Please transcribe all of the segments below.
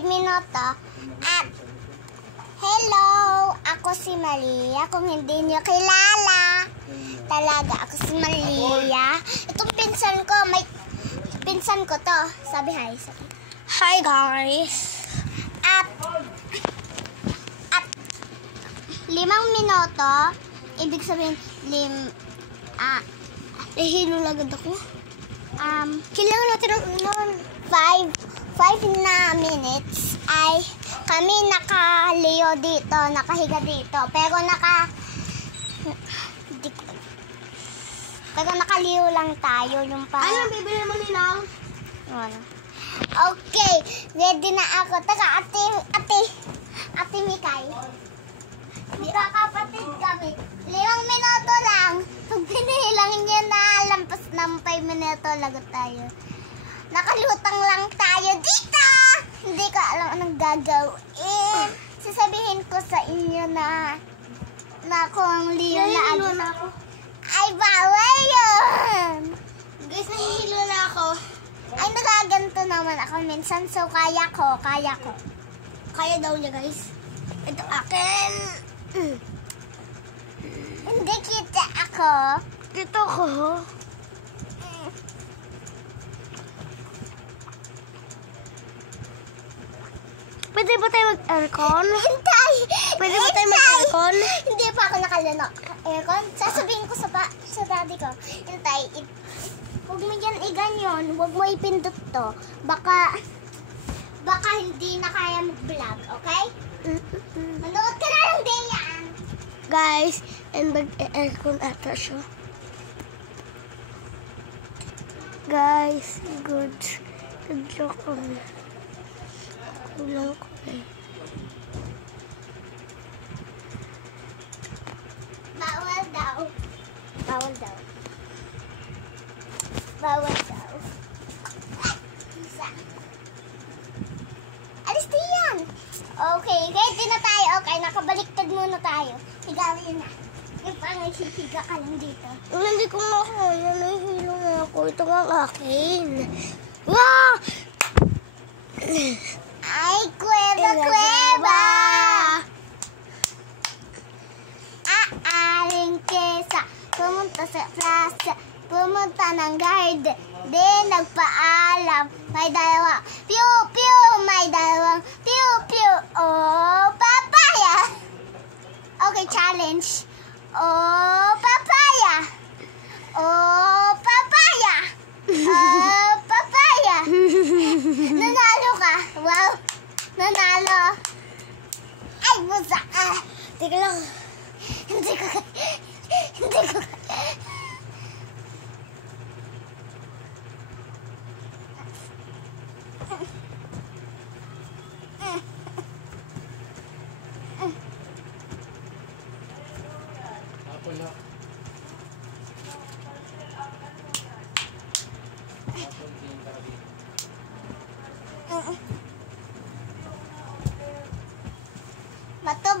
5 minuto. At, hello! Ako si Maria. Kung hindi niyo kilala, talaga ako si Maria. Itong pinsan ko, pinsan ko to. Sabi hi. Hi guys! At 5 minuto, ibig sabihin, Nahilo agad ako. Kailangan natin ng 5 na minutes ay kami nakaliyo dito, nakahiga dito. Pero nakaliyo lang tayo. Yung Ano, bibili mo nilaw? Ano? Okay, ready na ako. Taka, ate Mikay. Magkakapatid kami. 5 minuto lang. Pag pinihilang niya na lampas ng 5 minuto, lagot tayo. Nakalutang lang tayo dito. Hindi ko alam anong gagawin. Sasabihin ko sa inyo na kung Leo na ako. Ay, bawal yun. Guys, nahihilo na ako. Ay, nagaganto naman ako minsan. So, kaya ko. Kaya daw niya, guys. Ito akin. Hindi kita ako. Dito ko. Pwede ba tayo mag-aircon? Hintay! Pwede ba tayo mag-aircon? Hindi pa ako nakalunok. Aircon? Sasabihin ko sa daddy ko. Hintay, huwag mo dyan iganyon. Huwag mo ipindot to. Baka hindi na kaya mag-vlog, okay? Manood ka na lang din yan. Guys, and mag-aircon ata siya. Guys, good joke kami. Kulang ko eh. Bawal daw. Isa. Alis diyan. Okay, ready na tayo. Okay, nakabaliktad muna tayo. Higawin na. Yung parang hihiga ka lang dito. Hindi ko nga kaya. Nahihilo na ako. Ito nga akin. Wow! Ay, kuweba! Aaring kesa, pumunta sa plaza, pumunta ng garden, di nagpaalam, may dalawa, piu-piu, may dalawang, piu-piu, oh, papaya! Okay, challenge. Oh, papaya! Oh, papaya! Oh, papaya! Nanalo ka! Wow! Nanalo! Ay, busa! Teka lang. Hindi ko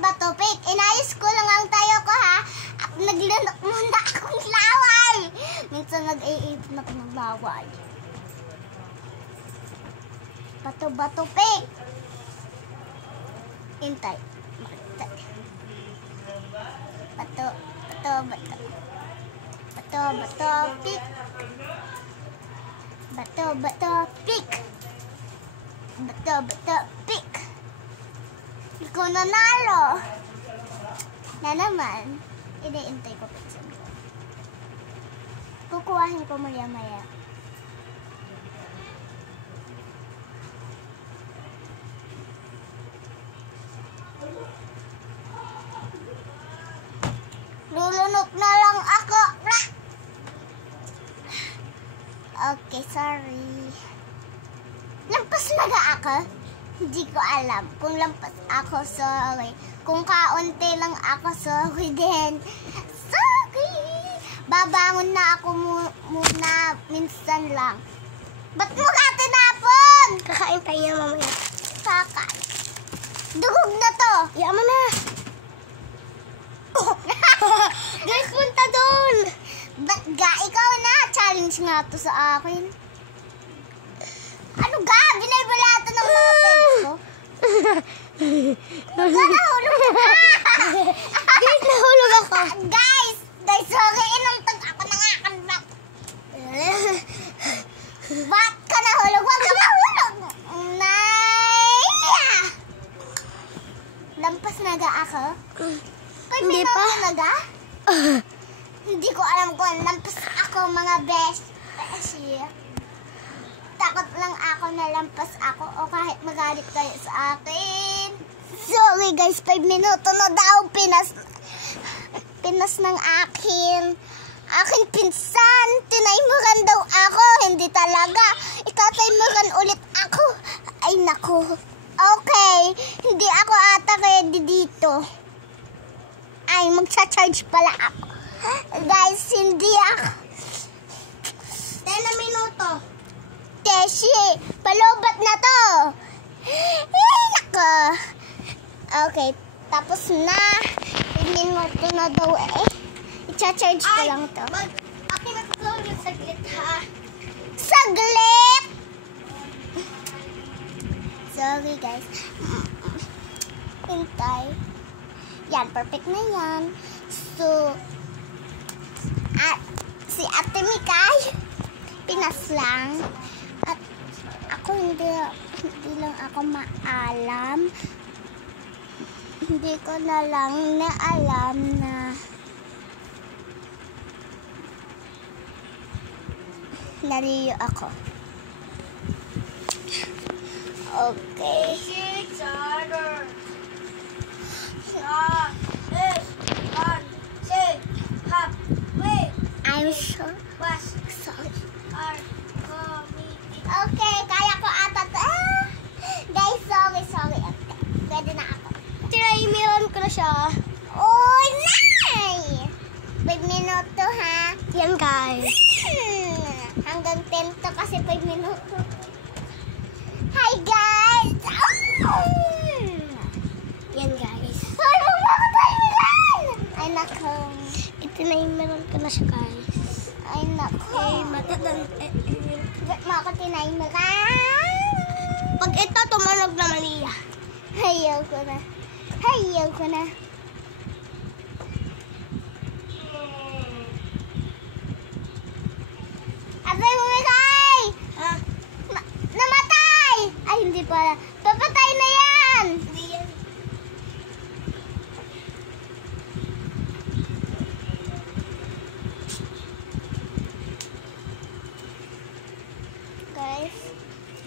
Bato, Pik. Inayos ko lang ang tayo ko, ha? At naglunok muna akong laway. Minsan nag-iipon ako ng laway. Bato, Pik. Intay. Bato, Pik. Bato, Pik. Ikaw nanalo. Na naman, iniintay ko pinsan ko. Kukuhahin ko maya-maya. Lulunok na lang ako. Okay, sorry. Lampas naga ako? Hindi ko alam. Kung lampas ako, sorry. Kung kaunti lang ako, sorry din. Sorry! Babangon na ako muna minsan lang. Ba't mo ka tinapon? Kakain tayo mamaya. Kakain. Dugog na to. Yaman na. Guys, punta doon. Ba't ga? Ikaw na. Challenge nga to sa akin. Ano ga? Binalbalatan ng mga pets ko. ako? Hindi pa. Talaga? Hindi ko alam kung lampas ako mga beshi. Takot lang ako na lampas ako o kahit magalit kayo sa akin. Sorry guys, 5 minuto na daw pinas ng aking pinsan. Tinaymuran daw ako. Hindi talaga. Ikataymuran ulit ako. Ay naku. Okay. Hindi ako ata ready dito. Ay, magcha-charge pala ako. Guys, hindi ako. 10 na minuto. Teshi, palobat na to. Ay, naku. Okay, tapos na. 10 minuto na daw eh. I-charge ko lang to. Akin na ito yung saglit ha. Saglit! Sorry guys. Hintay. Yan, perfect na yan. So, si Ate Mikay, pinas lang. At ako hindi lang ako maalam. Hindi ko na lang naalam na nariyo ako. Okay. I'm sure. Sorry. Okay, kaya ko ata to. Guys, sorry. Okay. Pwede na ako. Tinaymiran ko na siya. Oh, nice! 5 minuto ha. Yan guys. Hanggang 10 to kasi 5 minuto. Hi guys! Yan guys. Ay, magmakataymiran! Ay, nako. Itinaymiran ko na siya guys. Ay, nako. Makataymiran! Pag ito, tumunog na Maria. Hayaw ko na. Abay, Mikay! Ha? Namatay! Ay, hindi pala. Papatay na yan! Hindi yan. Guys,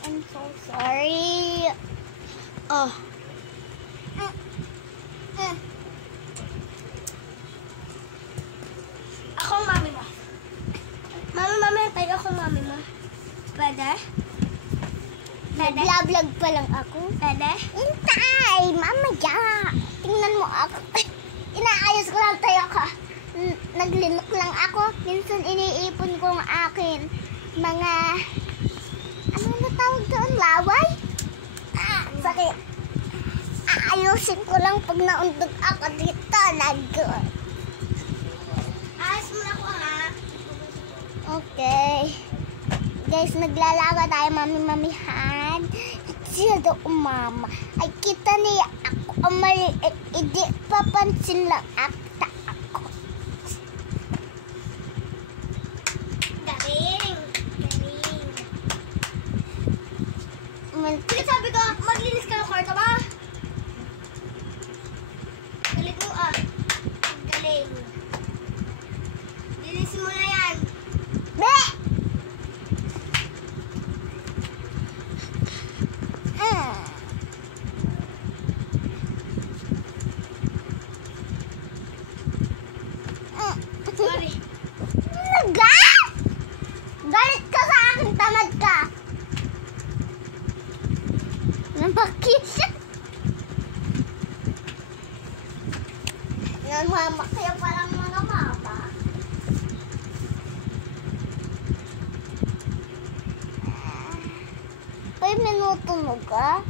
I'm so sorry. Oh. Ako ang mami mo. Mami, tayo ako mami mo. Pwede? Nag-vlog pa lang ako. Pwede? Hintay! Mamaya! Tingnan mo ako. Inaayos ko lang tayo ka. Naglinok lang ako. Minsan iniipon ko ang akin. Mga... Ano na tawag doon? Laway? Sakit. Aayusin ko lang pag naundog ako dito. Ayos mo na ako ha. Okay. Guys, naglalaga tayo mami-mamihan. Siya daw umama. Ay, kita niya ako ang maliit. Hindi papansin lang akta ako. Galing. Sige, Sabi ko, maglinis ka ng kwarto ba? Galit mo ah. Galing. Linisin mo na yan. Be! Sorry. Naga? Galit ka sa akin, tamad ka. Namakisya. Namamakya parang mga mama. Ay, minuto mo ka?